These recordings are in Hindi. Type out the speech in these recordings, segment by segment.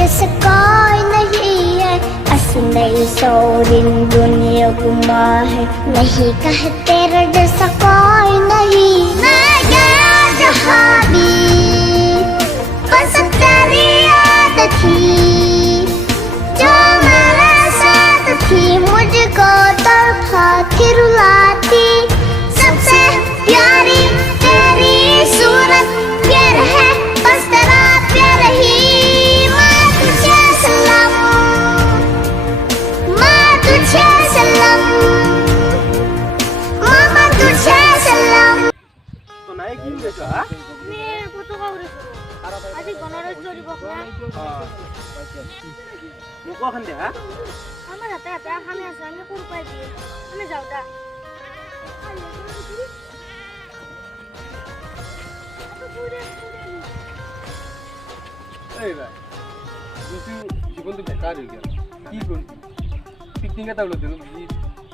जैसा कोई नहीं है, असली सोरिन दुनिया गुमा है, नहीं कहे तेरे जैसा कोई नहीं। मैं गया जहाँ भी बस तेरी याद थी, जो मेरे साथ थी मुझको तड़पाती रुलाती। सबसे प्यारी तेरी सूरत प्यार है, बस तेरा प्यार ही। माँ तुझे सलाम, माँ तुझे सलाम, मामा तुझे सलाम। তো নাই কি হইছে হা আমি পতাকা উড়াইছো আজি গণরাজ্য চলিব না মুখ খান দে হা আমার হাতে হাতে খানে আছে আমি কোন পাই দিয়ে আমি যাও দা এই ভাই তুই জীবন তো বেকার হয়ে গেল কি করবি পিকনিকে তাহলে দিল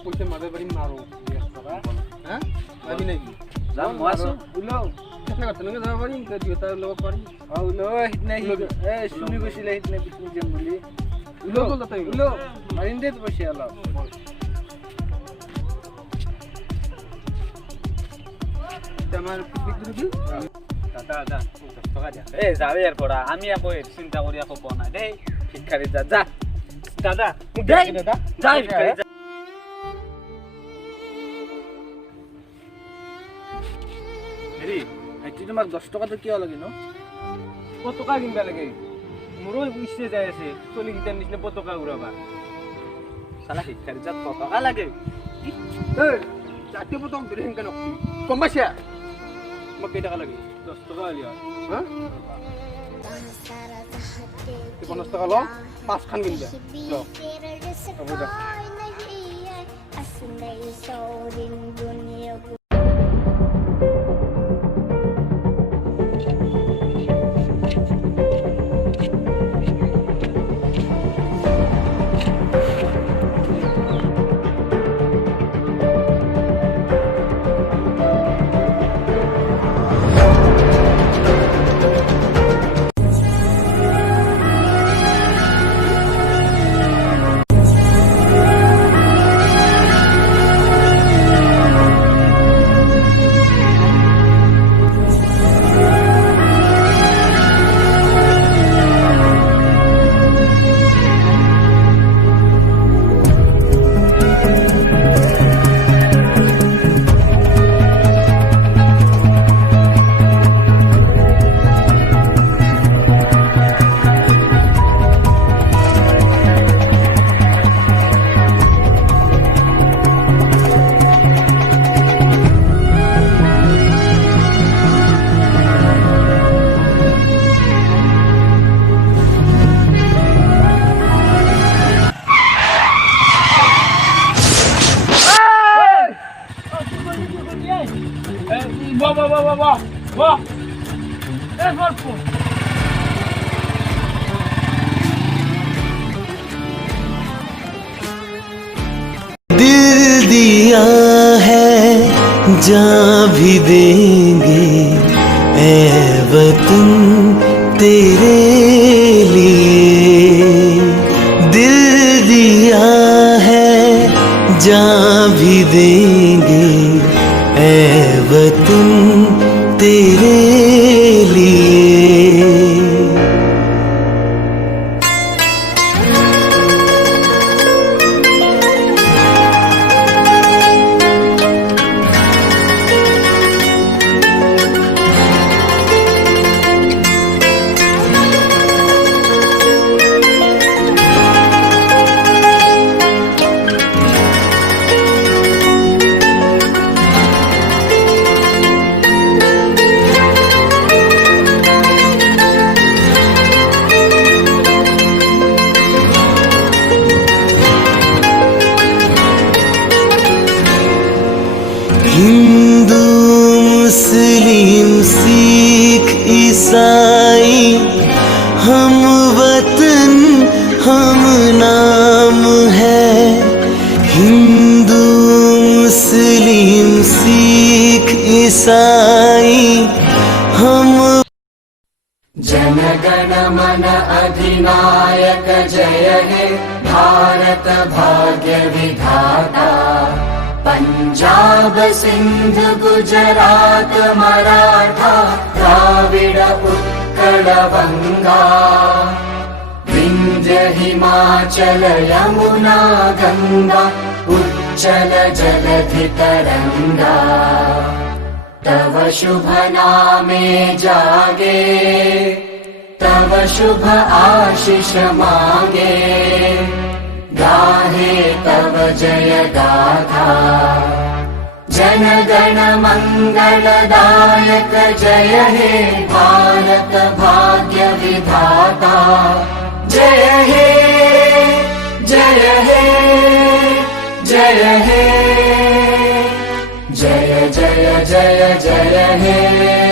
পয়সা মাদের বাড়ি মারো হ্যাঁ আমি নাকি যাম মাসু উলো কথা কথা নগে যাব পারি দিও তার লগ পারি উলো হিতনে এ শুনি গছিলে হিতনে পিকনিক যাম বলি উলো তো তাই উলো মারিন দে বসে আলা আমার পিকনিক দিবি দাদা দা 10 টাকা দিয়া এ যাবে এর পড়া আমি আকো চিন্তা করি আকো বনা দেই ভিখারি যা যা দাদা দেই দাদা যাই ভিখারি হেৰি এটি তোমাক 10 টাকা তো কিয় লাগে ন পতাকা কিনবা লাগে মোৰো ইচ্ছে যাই আছে চলি গিটাৰ নিচিনা পতাকা উৰাবা সালা ভিখারি যা টাকা লাগে এই চারটি পতাকা ধরে হেনকা নকবি কম পাইছা মোক কেই টাকা লাগে 10 টাকা আলিয়া হ্যাঁ 50 টাকা ল 5 খান কিনবা ল হ'ব দে असली सोरिन दुनिया वाह ए फरफो दिल दिया है जान भी देंगे ए वतन तेरे लिए दिल दिया है जान भी देंगे ए वतन तेरे लिए अधिनायक जय हे भारत भाग्य विधाता पंजाब सिंध गुजरात मराठा द्राविड उत्कल बंगा विंध्य हिमाचल यमुना गंगा उच्चल जलधि तरंगा तव शुभ नामे जागे तव शुभ आशीष मांगे गाहे तव जय गाथा जन गण मंगलदायक जय हे भारत भाग्य विधाता जय हे जय हे जय हे जय जय जय जय हे